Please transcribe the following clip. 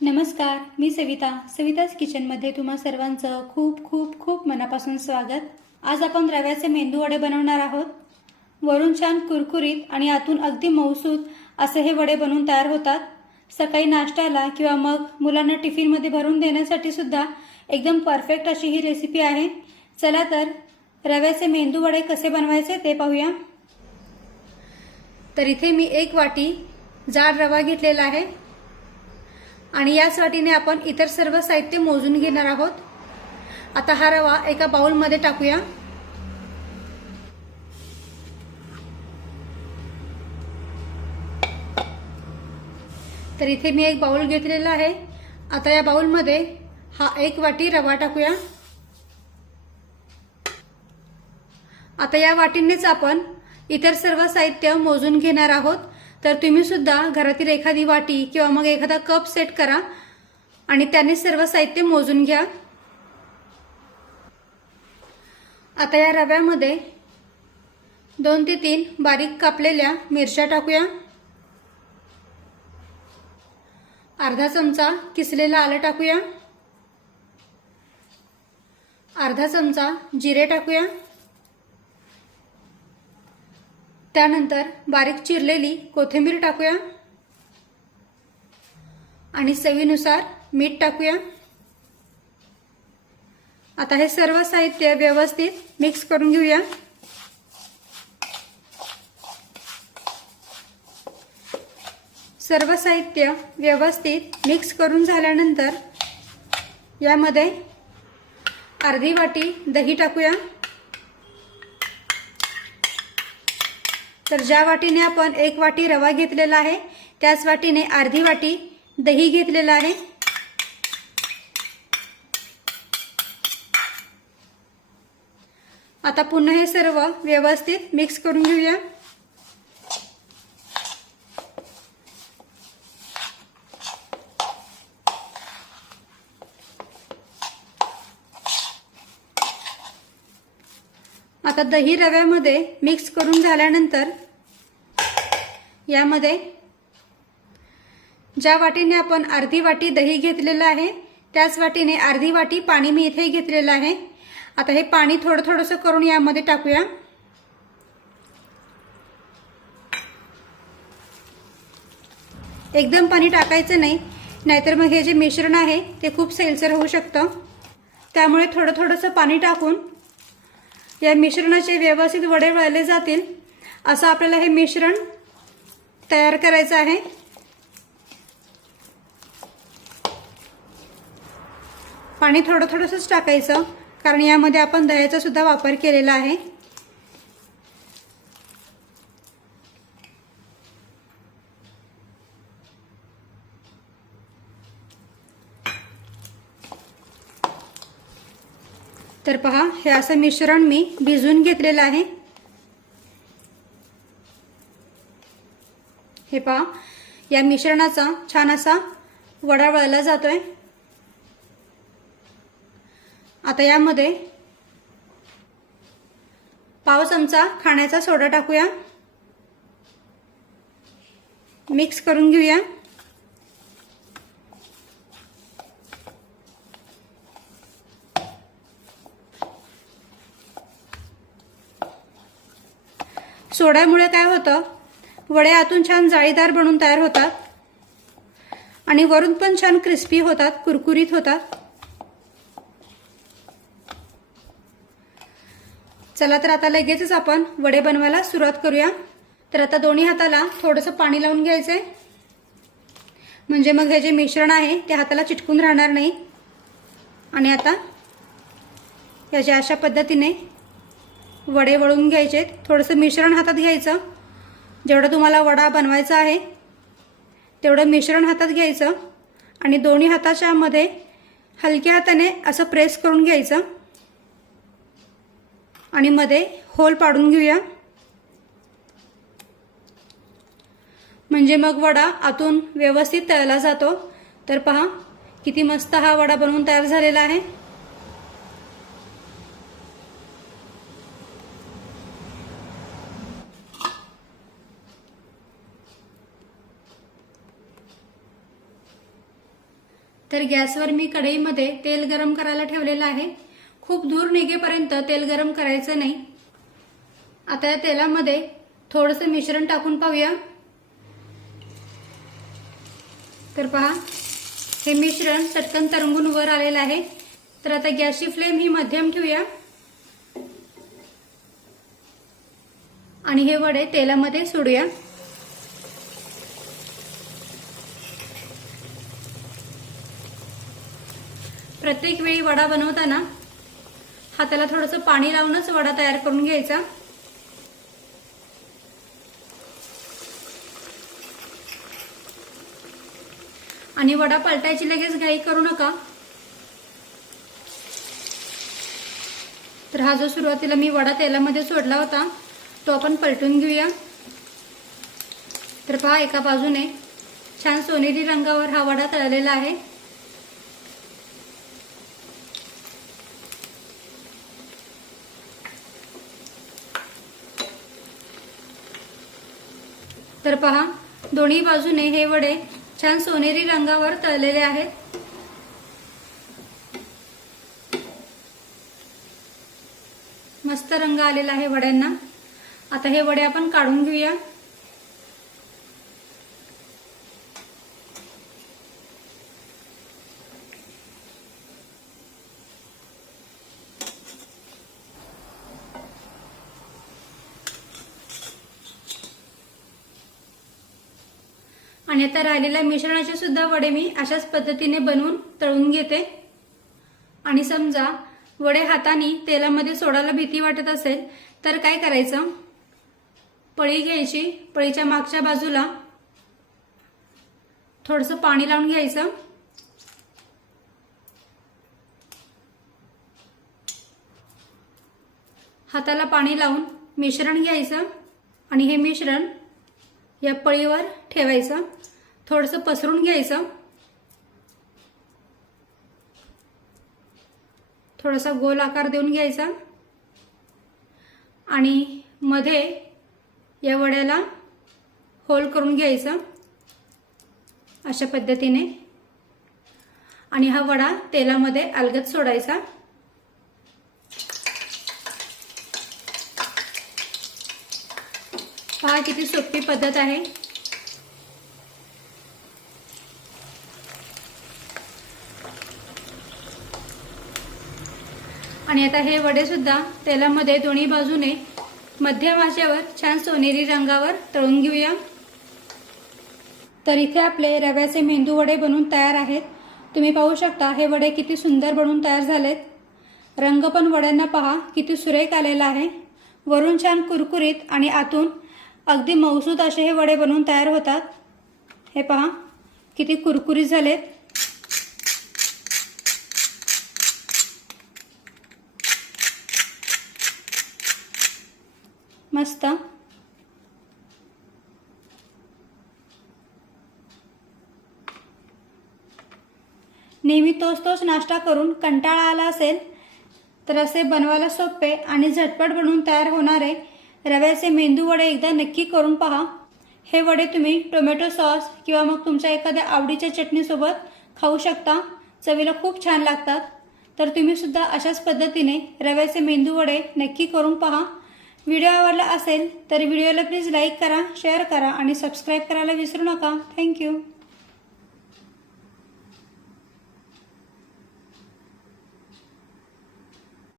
नमस्कार मी सविता. सविताज किचनमध्ये तुम्हा सर्वांचं खूप खूप खूप मनापासून स्वागत. आज आपण रव्याचे मेंदू वडे बनवणार आहोत. वरून छान कुरकुरीत आणि आतून अगदी मौसूद असे हे वडे बनवून तयार होतात. सकाळी नाश्त्याला किंवा मग मुलांना टिफिनमध्ये भरून देण्यासाठी सुद्धा एकदम परफेक्ट अशी ही रेसिपी आहे. चला तर रव्याचे मेंदू वडे कसे बनवायचे ते पाहूया. तर इथे मी एक वाटी जाड रवा घेतलेला आहे. आणि याच वाटीने आपण इतर सर्व साहित्य मोजून घेणार आहोत. आता हा रवा एका बाउलमध्ये टाकूया. तर इथे मी एक बाउल घेतलेला आहे. आता या बाउलमध्ये हा एक वाटी रवा टाकूया. आता या वाटीनेच आपण इतर सर्व साहित्य मोजून घेणार आहोत. तर तुम्ही सुद्धा घरातील एखादी वाटी किंवा मग एखादा कप सेट करा आणि त्याने सर्व साहित्य मोजून घ्या. आता या रव्यामध्ये दोन ते तीन बारीक कापलेल्या मिरच्या टाकूया. अर्धा चमचा किसलेला आलं टाकूया. अर्धा चमचा जिरे टाकूया. त्यानंतर बारीक चिरलेली कोथिंबीर टाकूया. आणि चवीनुसार मीठ टाकूया. आता हे सर्व साहित्य व्यवस्थित मिक्स करून घेऊया. सर्व साहित्य व्यवस्थित मिक्स करून झाल्यानंतर यामध्ये अर्धी वाटी दही टाकूया. तर ज्या वाटीने आपण एक वाटी रवा घेतलेला आहे त्याच वाटीने अर्धी वाटी दही घेतलेलं आहे. आता पुन्हा हे सर्व व्यवस्थित मिक्स करून घेऊया. आता दही रव्यामध्ये मिक्स करून झाल्यानंतर यामध्ये ज्या वाटीने आपण अर्धी वाटी दही घेतलेलं आहे त्याच वाटीने अर्धी वाटी पाणी मी इथे घेतलेलं आहे. आता हे पाणी थोडं थोडंसं करून यामध्ये टाकूया. एकदम पाणी टाकायचं नाही नाहीतर मग हे जे मिश्रण आहे ते खूप सैलसर होऊ शकतं. त्यामुळे थोडं थोडंसं पाणी टाकून या मिश्रणाचे व्यवस्थित वडे वळले जातील. असं आपल्याला हे मिश्रण तयार करायचं आहे. पाणी थोडं थोडंसंच टाकायचं कारण यामध्ये आपण दह्याचा सुद्धा वापर केलेला आहे. तर पहा हे असं मिश्रण मी भिजवून घेतलेलं आहे. हे पहा. या मिश्रणाचा छान असा वडा वळला जातोय. आता यामध्ये पाव चमचा खाण्याचा सोडा टाकूया. मिक्स करून घेऊया. सोड्यामुळे काय होतं? वडे आतून छान जाळीदार बनून तयार होतात. आणि वरून पण छान क्रिस्पी होतात कुरकुरीत होतात. चला तर आता लगेचच आपण वडे बनवायला सुरुवात करूया. तर आता दोन्ही हाताला थोडंसं पाणी लावून घ्यायचंय. म्हणजे मग हे जे मिश्रण आहे ते हाताला चिटकून राहणार नाही. आणि आता याच्या अशा पद्धतीने वडे वळून घ्यायचे थोडंसं मिश्रण हातात घ्यायचं. जेवढं तुम्हाला वडा बनवायचा आहे तेवढं मिश्रण हातात घ्यायचं आणि दोन्ही हाताच्यामध्ये हलक्या हाताने असं प्रेस करून घ्यायचं. आणि मध्ये होल पाडून घेऊया. म्हणजे मग वडा आतून व्यवस्थित तळला जातो. तर पहा किती मस्त हा वडा बनवून तयार झालेला आहे. तर गॅसवर मी कढईमध्ये तेल गरम करायला ठेवलेलं आहे. खूप दूर निघेपर्यंत तेल गरम करायचं नाही. आता या तेलामध्ये थोडंसं मिश्रण टाकून पाहूया. तर पहा हे मिश्रण चटकन तरंगून वर आलेलं आहे. तर आता गॅसची फ्लेम ही मध्यम ठेवूया. आणि हे वडे तेलामध्ये सोडूया. प्रत्येक वेळी वडा बनवताना हाताला थोडंसं पाणी लावूनच वडा तयार करून घ्यायचा. आणि वडा पलटायची लगेच घाई करू नका. तर हा जो सुरुवातीला मी वडा तेलामध्ये सोडला होता तो आपण पलटून घेऊया. तर पहा एका बाजूने छान सोनेरी रंगावर हा वडा तळलेला आहे. तर पहा दोन्ही बाजूने हे वडे छान सोनेरी रंगावर तळलेले आहेत. मस्त रंग आलेला आहे वड्यांना. आता हे वडे आपण काढून घेऊया. आणि आता राहिलेल्या मिश्रणाचे सुद्धा वडे मी अशाच पद्धतीने बनवून तळून घेते. आणि समजा वडे हाताने तेलामध्ये सोडायला भीती वाटत असेल तर काय करायचं? पळी घ्यायची. पळीच्या मागच्या बाजूला थोडंसं पाणी लावून घ्यायचं. हाताला पाणी लावून मिश्रण घ्यायचं. आणि हे मिश्रण या पळीवर ठेवायचं. थोडंसं पसरून घ्यायचं. थोडासा गोल आकार देऊन घ्यायचा. आणि मध्ये या वड्याला होल करून घ्यायचं. अशा पद्धतीने. आणि हा वडा तेलामध्ये अलगत सोडायचा. पहा किती सोपी पद्धत आहे. आणि आता हे वडे सुद्धा तेलामध्ये दोन्ही बाजूने मध्यम आशेवर छान सोनेरी रंगावर तळून घेऊया. तर इथे आपले रव्याचे मेंदू वडे बनून तयार आहेत. तुम्ही पाहू शकता हे वडे किती सुंदर बनून तयार झालेत. रंग पण वड्यांना पहा किती सुरेख आलेला आहे. वरून छान कुरकुरीत आणि आतून अगदी मौसूद असे हे वडे बनवून तयार होतात. हे पहा किती कुरकुरीत झालेत. मस्त. नेहमी तोच तोच नाश्ता करून कंटाळा आला असेल तर असे बनवायला सोपे आणि झटपट बनवून तयार होणारे रव्याचे मेंदू वडे एकदा नक्की करून पहा. हे वडे तुम्ही टोमॅटो सॉस किंवा मग तुमच्या एखाद्या आवडीच्या चटणीसोबत खाऊ शकता. चवीला खूप छान लागतात. तर तुम्ही सुद्धा अशाच पद्धतीने रव्याचे मेंदू वडे नक्की करून पहा. व्हिडिओ आवडला असेल तर व्हिडिओला प्लीज लाईक करा शेअर करा आणि सबस्क्राईब करायला विसरू नका. थँक्यू